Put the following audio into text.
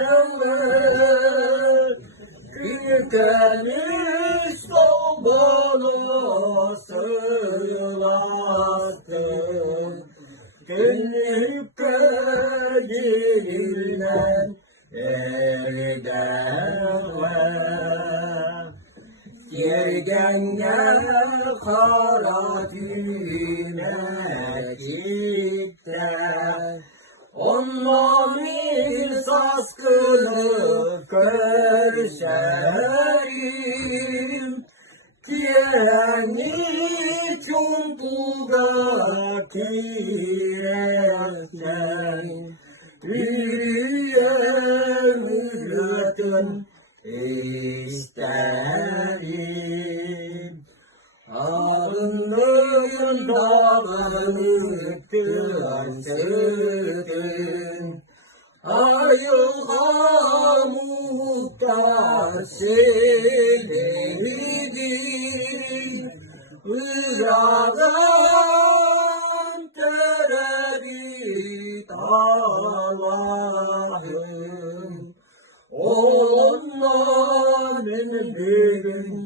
evvel Gülken İstanbul'u sığlattım Gönlüm köyünden evden Yergenge kara düğmecikte Onunla bir saskını görşerim Diyeni çumpuda kireçler Yürüyen ücretin isterim Alnın dağınıktı ansıdın Ayılğa muhtaç şeyleridir Irağın tereddüt Allah'ım Onların bir gün